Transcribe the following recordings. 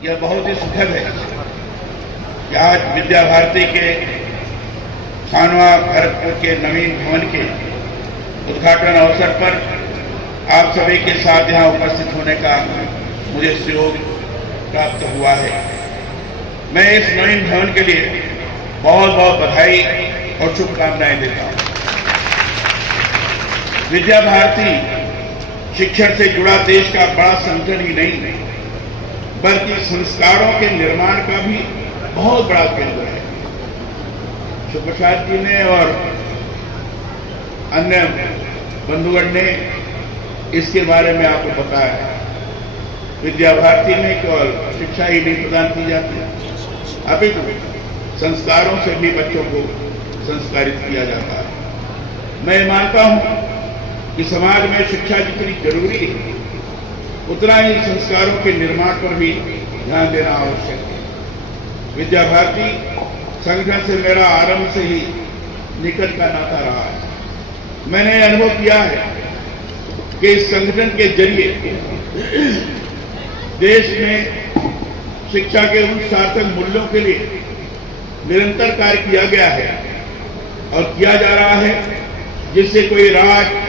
यह बहुत ही सुखद है कि आज विद्या भारती के खानवा भरतपुर के नवीन भवन के उद्घाटन अवसर पर आप सभी के साथ यहाँ उपस्थित होने का मुझे सहयोग प्राप्त हुआ है। मैं इस नवीन भवन के लिए बहुत बहुत बधाई और शुभकामनाएं देता हूँ। विद्या भारती शिक्षण से जुड़ा देश का बड़ा संगठन ही नहीं बल्कि संस्कारों के निर्माण का भी बहुत बड़ा केंद्र है। सुप्रसाद जी ने और अन्य बंधुगण ने इसके बारे में आपको बताया है। विद्या भारती में केवल शिक्षा ही नहीं प्रदान की जाती, अपितु संस्कारों से भी बच्चों को संस्कारित किया जाता है। मैं मानता हूं कि समाज में शिक्षा जितनी जरूरी है उतना ही संस्कारों के निर्माण पर भी ध्यान देना आवश्यक है। विद्या भारती संगठन से मेरा आरंभ से ही निकट का नाता रहा है। मैंने अनुभव किया है कि इस संगठन के जरिए देश में शिक्षा के उन सार्थक मूल्यों के लिए निरंतर कार्य किया गया है और किया जा रहा है जिससे कोई राज्य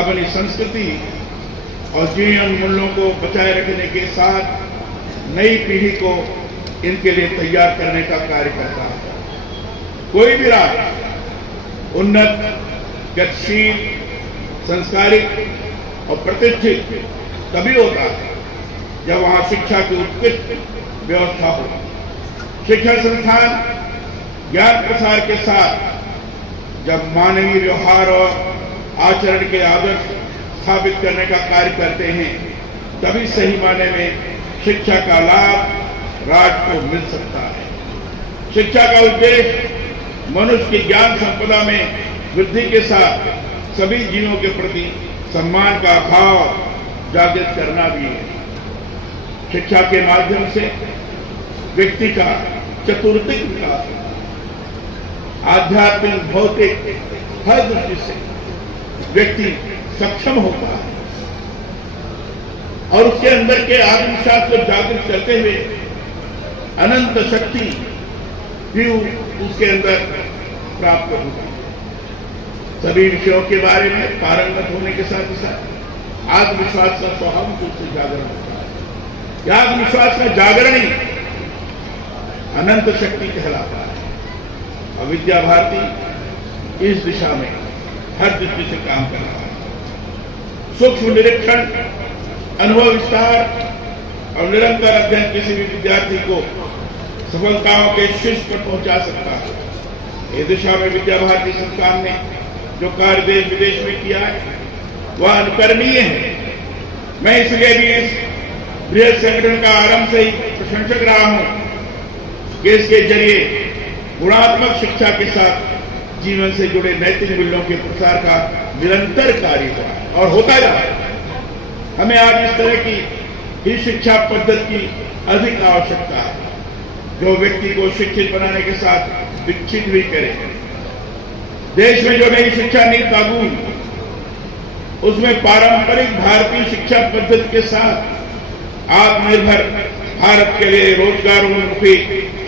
अपनी संस्कृति और जीवन मूल्यों को बचाए रखने के साथ नई पीढ़ी को इनके लिए तैयार करने का कार्य करता है। कोई भी राज्य उन्नत, गतिशील, संस्कारिक और प्रतिष्ठित तभी होता है जब वहां शिक्षा की उत्कृष्ट व्यवस्था हो। शिक्षण संस्थान ज्ञान प्रसार के साथ जब मानवीय व्यवहार और आचरण के आदर्श स्थापित करने का कार्य करते हैं तभी सही मायने में शिक्षा का लाभ राष्ट्र को मिल सकता है। शिक्षा का उद्देश्य मनुष्य की ज्ञान संपदा में वृद्धि के साथ सभी जीवों के प्रति सम्मान का भाव जागृत करना भी है। शिक्षा के माध्यम से व्यक्ति का चतुर्थिक विकास, आध्यात्मिक, भौतिक हर दृष्टि से व्यक्ति सक्षम होता है और उसके अंदर के आत्मविश्वास को जागृत करते हुए अनंत शक्ति भी उसके अंदर प्राप्त होती है। सभी विषयों के बारे में पारंगत होने के साथ ही साथ आत्मविश्वास का स्वाभाविक रूप से जागरण होता है। यह आत्मविश्वास का जागरण ही अनंत शक्ति कहलाता है और विद्या भारती इस दिशा में हर दृष्टि से काम कर रहा है। सूक्ष्म निरीक्षण, अनुभव विस्तार और निरंतर अध्ययन किसी भी विद्यार्थी को सफलताओं के शीर्ष पर पहुंचा सकता है। इस दिशा में विद्या भारती संस्थान ने जो कार्य देश विदेश में किया है वह अनुकरणीय है। मैं इसलिए भी इस बृहद संगठन का आरंभ से ही प्रशंसक रहा हूं कि इसके जरिए गुणात्मक शिक्षा के साथ जीवन से जुड़े नैतिक मूल्यों के प्रसार का निरंतर कार्य हुआ और होता जा रहा है। हमें आज इस तरह की ही शिक्षा पद्धति की अधिक आवश्यकता है जो व्यक्ति को शिक्षित बनाने के साथ विकसित भी करे। देश में जो नई शिक्षा नीति लागू उसमें पारंपरिक भारतीय शिक्षा पद्धति के साथ आत्मनिर्भर भारत के लिए रोजगारोन्मुखी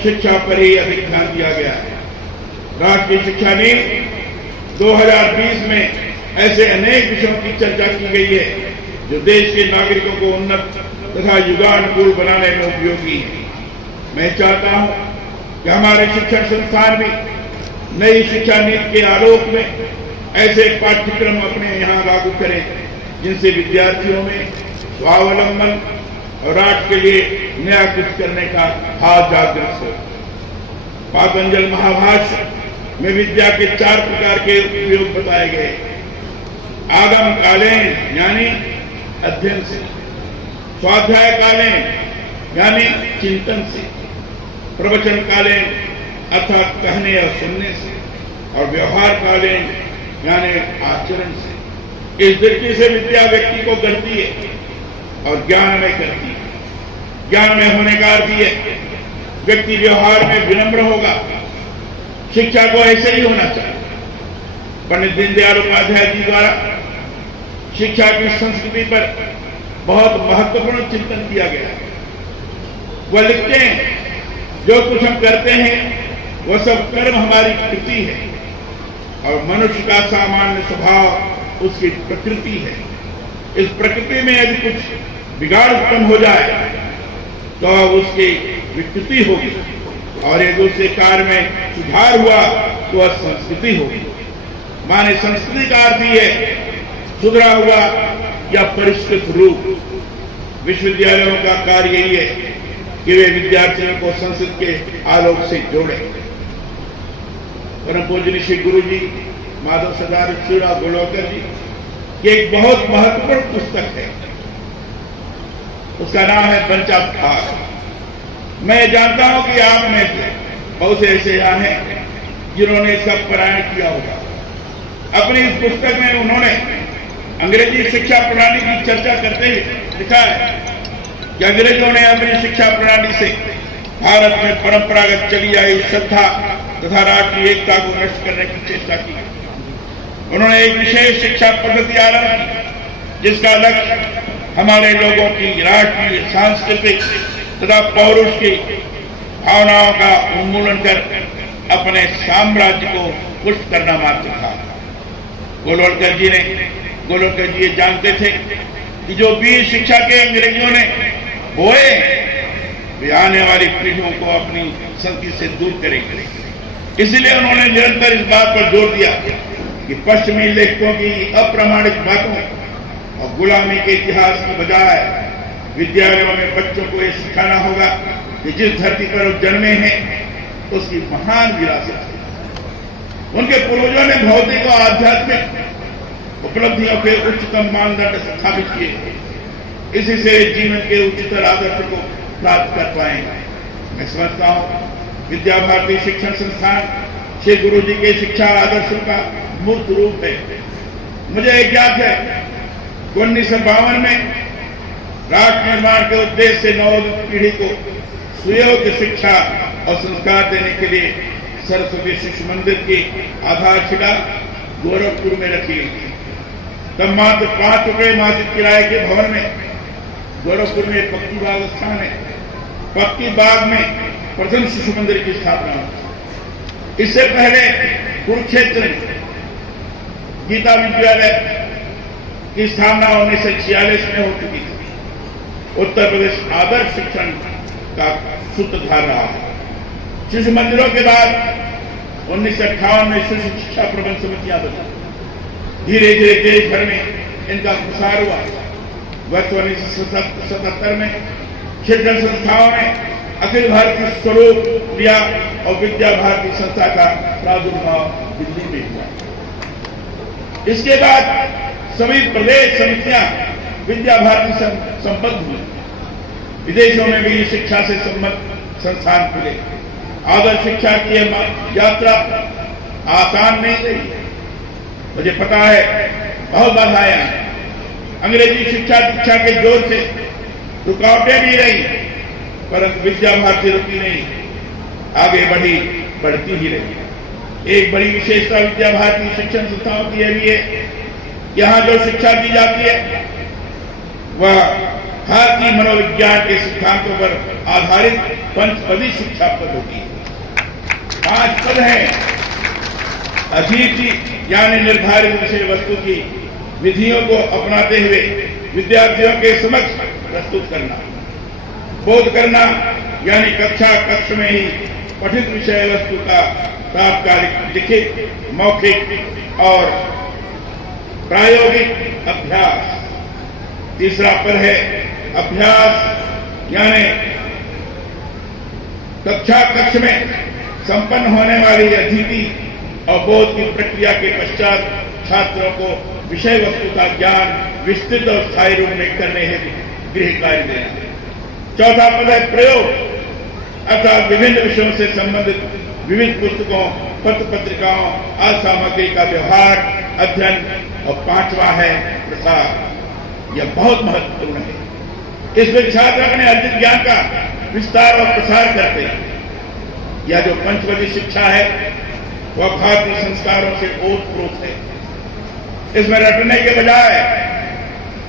शिक्षा पर ही अधिक ध्यान दिया गया है। राष्ट्रीय शिक्षा नीति 2020 में ऐसे अनेक विषयों की चर्चा की गई है जो देश के नागरिकों को उन्नत तथा युगानुकूल बनाने में उपयोगी है। मैं चाहता हूं कि हमारे शिक्षण संस्थान भी नई शिक्षा नीति के आलोक में ऐसे पाठ्यक्रम अपने यहाँ लागू करें जिनसे विद्यार्थियों में स्वावलंबन और राष्ट्र के लिए नया कुछ करने का भाव जागृत हो। पातंजल महाभाष्य में विद्या के 4 प्रकार के उपयोग बताए गए। आगम कालीन यानी अध्ययन से, स्वाध्याय कालीन यानी चिंतन से, प्रवचन कालीन अर्थात कहने और सुनने से और व्यवहार कालीन यानी आचरण से। इस दृष्टि से विद्या व्यक्ति को करती है और ज्ञान में करती है। ज्ञान में होने का अर्थ है व्यक्ति व्यवहार में विनम्र होगा। शिक्षा को ऐसे ही होना चाहिए। पंडित दीनदयाल उपाध्याय जी द्वारा शिक्षा की संस्कृति पर बहुत महत्वपूर्ण चिंतन किया गया है। वह लिखते हैं जो कुछ हम करते हैं वह सब कर्म हमारी कृति है और मनुष्य का सामान्य स्वभाव उसकी प्रकृति है। इस प्रकृति में यदि कुछ बिगाड़ उत्पन्न हो जाए तो उसकी विकृति होगी और यदि उसके कार्य में सुधार हुआ तो वह संस्कृति होगी। माने संस्कृति का अर्थ ही है सुधरा हुआ या परिष्कृत रूप। विश्वविद्यालयों का कार्य यही है कि वे विद्यार्थियों को संस्कृत के आलोक से जोड़े। परम पूज्य श्री गुरु जी माधव सदानंद गोलोकर जी की एक बहुत महत्वपूर्ण पुस्तक है, उसका नाम है पंच ऑफ थॉट। मैं जानता हूं कि आप में से बहुत से ऐसे यहाँ हैं जिन्होंने इसका पारायण किया होगा। अपनी इस पुस्तक में उन्होंने अंग्रेजी शिक्षा प्रणाली की चर्चा करते हुए लिखा है कि अंग्रेजों ने अपनी शिक्षा प्रणाली से भारत में परंपरागत चली आई श्रद्धा तथा राष्ट्रीय एकता को नष्ट करने की चेष्टा की। उन्होंने एक विशेष शिक्षा पद्धति आरंभ की जिसका लक्ष्य हमारे लोगों की राष्ट्रीय सांस्कृतिक तथा पौरुष की भावनाओं का उन्मूलन कर अपने साम्राज्य को पुष्ट करना मात्र था। गोलोकर जी ये जानते थे कि जो बीज शिक्षा के अंग्रेजों ने बोए वे आने वाली पीढ़ियों को अपनी संस्कृति से दूर करेंगे। इसलिए उन्होंने निरंतर इस बात पर जोर दिया कि पश्चिमी लेखकों की अप्रामाणिक बातों और गुलामी के इतिहास की बजाय विद्यालयों में बच्चों को यह सिखाना होगा कि जिस धरती पर वो जन्मे हैं उसकी महान विरासत है। उनके पूर्वजों ने भौतिक और आध्यात्मिक उपलब्धियों के उच्चतम मानदंड स्थापित किए, इसी से जीवन के उच्चतर आदर्श को प्राप्त कर पाएंगे। मैं समझता हूं विद्या भारती शिक्षण संस्थान श्री गुरु जी के शिक्षा आदर्शों का मूर्त रूप है। मुझे ज्ञात है 1952 में राष्ट्र निर्माण के उद्देश्य से नवोदित पीढ़ी को सुयोग्य शिक्षा और संस्कार देने के लिए सरस्वती शिशु मंदिर की आधारशिला गोरखपुर में रखी गई थी। तब मात्र 5 रुपये मासिक किराए के भवन में गोरखपुर में पक्की बाग स्थान है। पक्की बाग में प्रथम शिशु मंदिर की स्थापना हुई। इससे पहले कुरुक्षेत्र में गीता विद्यालय की स्थापना 1946 में हो चुकी थी। उत्तर प्रदेश आदर्श शिक्षण का सूत्रधार रहा है। शिशु मंदिरों के बाद 1958 में शिशु शिक्षा प्रबंध समितियां बनी। धीरे धीरे देश भर में इनका प्रसार हुआ। वर्ष 1977 में शिक्षण संस्थाओं ने अखिल भारतीय स्वरूप लिया और विद्या भारती संस्था का प्रादुर्भाव दिल्ली में हुआ। इसके बाद सभी प्रदेश समितियां विद्या भारती से संबद्ध हुई। विदेशों में भी शिक्षा से संबद्ध संस्थान खुले। आदर्श शिक्षा की यात्रा आसान नहीं रही। मुझे पता है बहुत बाधाएं आई। अंग्रेजी शिक्षा दीक्षा के जोर से रुकावटें भी रही, परंतु विद्या भारती रुकी नहीं, आगे बढ़ती ही रही। एक बड़ी विशेषता विद्या भारती शिक्षण संस्थाओं की यह भी है, यहां जो शिक्षा दी जाती है वह भारतीय मनोविज्ञान के सिद्धांतों पर आधारित पंचपदी शिक्षा पद्धति है। 5 पद हैं। अधीति यानी निर्धारित विषय वस्तु की विधियों को अपनाते हुए विद्यार्थियों के समक्ष प्रस्तुत करना। बोध करना यानी कक्ष में ही पठित विषय वस्तु का तात्कालिक लिखित मौखिक और प्रायोगिक अभ्यास। तीसरा पद है अभ्यास यानी कक्ष में संपन्न होने वाली अधीति और बोध की प्रक्रिया के पश्चात छात्रों को विषय वस्तु का ज्ञान विस्तृत और स्थायी रूप में करने हेतु गृह कार्य देना। चौथा पद है प्रयोग अर्थात विभिन्न विषयों से संबंधित विविध पुस्तकों पत्र पत्रिकाओं आदि सामग्री का व्यवहार अध्ययन और 5वां है प्रसार। यह बहुत महत्वपूर्ण है। इसमें छात्र अपने अर्जित ज्ञान का विस्तार और प्रसार करते हैं। यह जो पंचपदी शिक्षा है वह भारतीय संस्कारों से ओतप्रोत है। इसमें रटने के बजाय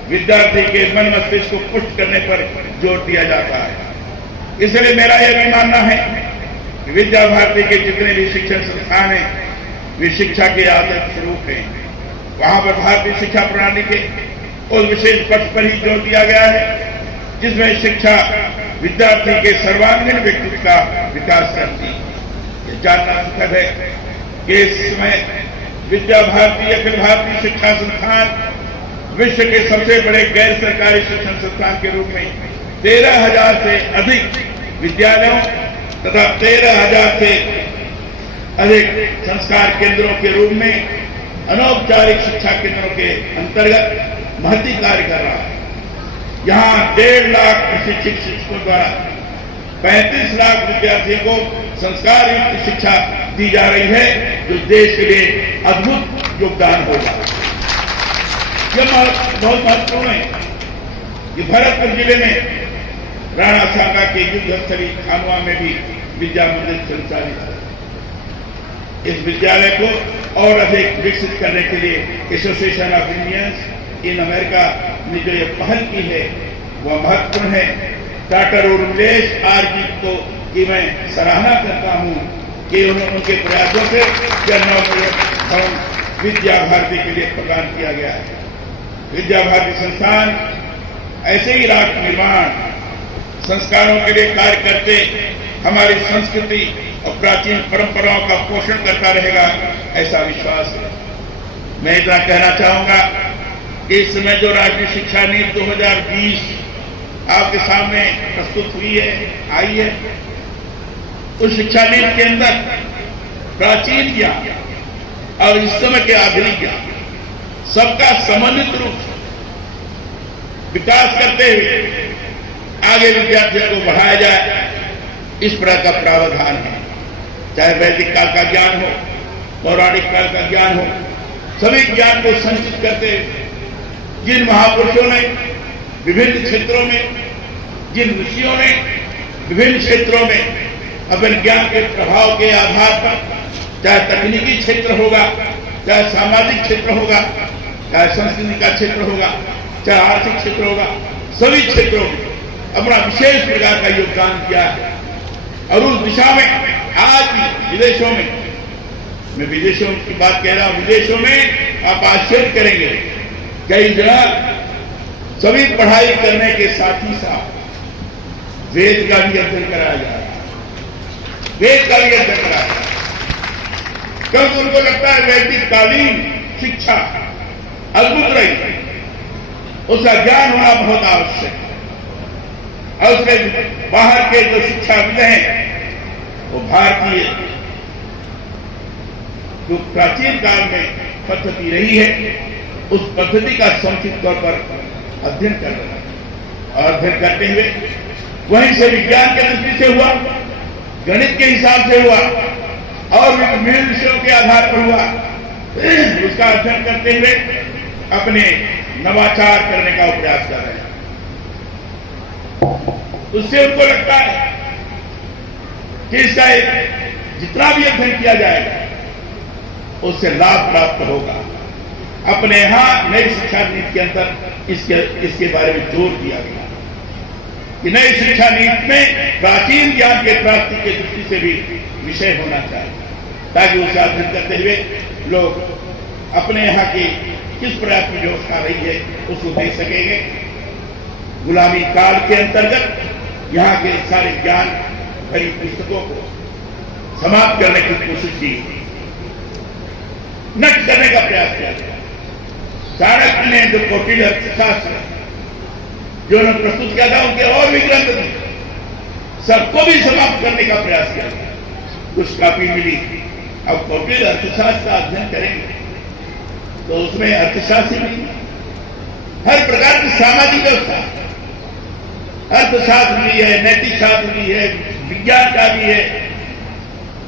विद्यार्थी के मन मस्तिष्क को पुष्ट करने पर जोर दिया जाता है। इसलिए मेरा यह भी मानना है कि विद्या भारती के जितने भी शिक्षण संस्थान हैं वे शिक्षा के आदर्श स्वरूप हैं। वहां पर भारतीय शिक्षा प्रणाली के उस विशेष पक्ष पर ही जोर दिया गया है जिसमें शिक्षा विद्यार्थी के सर्वांगीण व्यक्तित्व का विकास करती है। यह जानना सुखद है कि इस समय विद्या भारती अखिल भारतीय शिक्षा संस्थान विश्व के सबसे बड़े गैर सरकारी शिक्षण संस्थान के रूप में 13,000 से अधिक विद्यालयों तथा 13,000 से अधिक संस्कार केंद्रों के रूप में अनौपचारिक शिक्षा केंद्रों के अंतर्गत महती कार्य कर रहा है। यहां 1.5 लाख प्रशिक्षित शिक्षकों द्वारा 35 लाख विद्यार्थियों को संस्कार युक्त शिक्षा दी जा रही है, जो देश के लिए अद्भुत योगदान होगा। यह बहुत महत्वपूर्ण है कि भरतपुर जिले में राणा सांगा के युद्ध स्थली खानुआ में भी विद्या मंदिर संचालित है। इस विद्यालय को और अधिक विकसित करने के लिए association of Indians in America ने जो ये पहल की है वह महत्वपूर्ण है। डॉक्टर उर्मिलेश आर जी को की मैं सराहना करता हूं कि उनके प्रयासों से यह भवन विद्या भारती के लिए प्रदान किया गया है। विद्या भारती संस्थान ऐसे ही राष्ट्र निर्माण संस्कारों के लिए कार्य करते हमारी संस्कृति और प्राचीन परंपराओं का पोषण करता रहेगा, ऐसा विश्वास है। मैं इतना कहना चाहूंगा कि इस समय जो राष्ट्रीय शिक्षा नीति 2020 आपके सामने प्रस्तुत हुई है, आई है, उस शिक्षा नीति के अंदर प्राचीन ज्ञान और इस समय के आधुनिक ज्ञान सबका समन्वित रूप से विकास करते हुए आगे विद्यार्थियों को बढ़ाया जाए, इस प्रकार का प्रावधान है। चाहे वैदिक काल का ज्ञान हो, पौराणिक काल का ज्ञान हो, सभी ज्ञान को संचित करते जिन महापुरुषों ने विभिन्न क्षेत्रों में, जिन ऋषियों ने विभिन्न क्षेत्रों में अपने ज्ञान के प्रभाव के आधार पर, चाहे तकनीकी क्षेत्र होगा, चाहे सामाजिक क्षेत्र होगा, चाहे संस्कृति का क्षेत्र होगा, चाहे आर्थिक क्षेत्र होगा, सभी क्षेत्रों में अपना विशेष प्रकार का योगदान किया है। और उस दिशा में आज भी विदेशों में, मैं विदेशों की बात कह रहा हूं, विदेशों में आप आश्चर्य करेंगे, कई जगह सभी पढ़ाई करने के साथ ही साथ वेद का भी अध्ययन कराया जा रहा है। वेद का भी अध्ययन कराया जा रहा है, क्योंकि उनको लगता है वैदिक कालीन शिक्षा अद्भुत रही, उसका ज्ञान होना बहुत आवश्यक है। और उसमें बाहर के जो शिक्षाविद हैं वो भारतीय जो प्राचीन काल में पद्धति रही है उस पद्धति का समुचित तौर पर अध्ययन कर रहे हैं। और अध्ययन करते हुए वहीं से विज्ञान के दृष्टि से हुआ, गणित के हिसाब से हुआ और विभिन्न विषयों के आधार पर हुआ, उसका अध्ययन करते हुए अपने नवाचार करने का प्रयास कर रहे हैं। उससे उनको लगता है कि इसका जितना भी अध्ययन किया जाएगा उससे लाभ प्राप्त होगा। अपने यहां नई शिक्षा नीति के अंदर इसके बारे में जोर दिया गया कि नई शिक्षा नीति में प्राचीन ज्ञान के प्राप्ति की दृष्टि से भी विषय होना चाहिए, ताकि उसे अध्ययन करते हुए लोग अपने यहां की किस प्रकार की व्यवस्था रही है उसको देख सकेंगे। गुलामी काल के अंतर्गत यहाँ के सारे ज्ञान भरी पुस्तकों को समाप्त करने की कोशिश की, नष्ट करने का प्रयास किया गया। चाणक्य ने जो कौटिल्य अर्थशास्त्र जो उन्होंने प्रस्तुत किया था, उनके और भी ग्रंथ थे, सबको भी समाप्त करने का प्रयास किया गया। कुछ काफी मिली। अब कौटिल्य अर्थशास्त्र का अध्ययन करेंगे तो उसमें अर्थशास्त्र भी, हर प्रकार की सामाजिक व्यवस्था, अर्थशास्त्र भी है, नैतिक शास्त्र भी है, विज्ञान का भी है,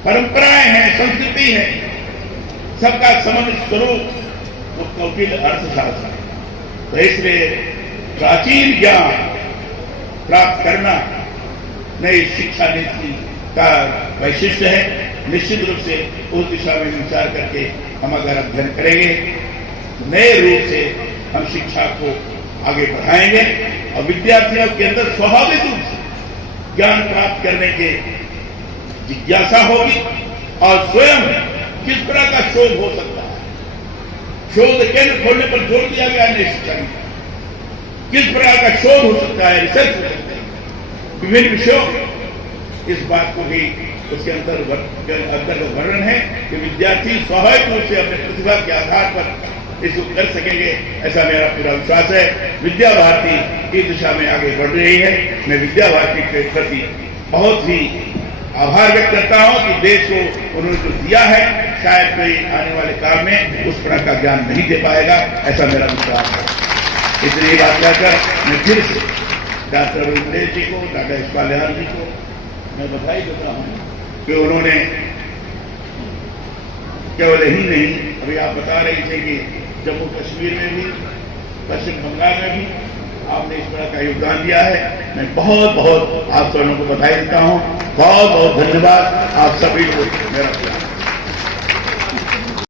परंपराएं हैं, संस्कृति है, सबका समन्वित स्वरूप वो कौटिल्य अर्थशास्त्र है। तो इसलिए प्राचीन ज्ञान प्राप्त करना नई शिक्षा नीति का वैशिष्ट्य है। निश्चित रूप से उस दिशा में विचार करके हम अगर अध्ययन करेंगे तो नए रूप से हम शिक्षा को आगे बढ़ाएंगे और विद्यार्थियों के अंदर स्वाभाविक रूप से ज्ञान प्राप्त करने के जिज्ञासा होगी और स्वयं किस तरह का शोध हो सकता है, शोध केंद्र खोलने पर जोर दिया गया नई शिक्षा नीति। किस प्रकार का शोध हो सकता है, रिसर्च हो सकता है विभिन्न विषयों, इस बात को भी उसके अंतर्गत वर्णन है कि विद्यार्थी स्वाभाविक रूप से अपने प्रतिभा के आधार पर इसको कर सकेंगे, ऐसा मेरा पूरा विश्वास है। विद्या भारती इस दिशा में आगे बढ़ रही है। मैं विद्या भारती के प्रति बहुत ही आभार व्यक्त करता हूं कि देश को उन्होंने जो दिया है, शायद कोई आने वाले काल में उस प्रकार का ज्ञान नहीं दे पाएगा, ऐसा मेरा विश्वास है। इतनी ही बात कहकर मैं फिर से डॉक्टर रुद्रेश जी को, डॉक्टर इस्पालियान जी को मैं बधाई देता हूं कि उन्होंने केवल ही नहीं, अभी आप बता रहे थे कि जम्मू कश्मीर में भी, पश्चिम बंगाल में भी आपने इस तरह का योगदान दिया है। मैं बहुत बहुत आप सबों को बधाई देता हूं। बहुत बहुत धन्यवाद आप सभी को मेरा।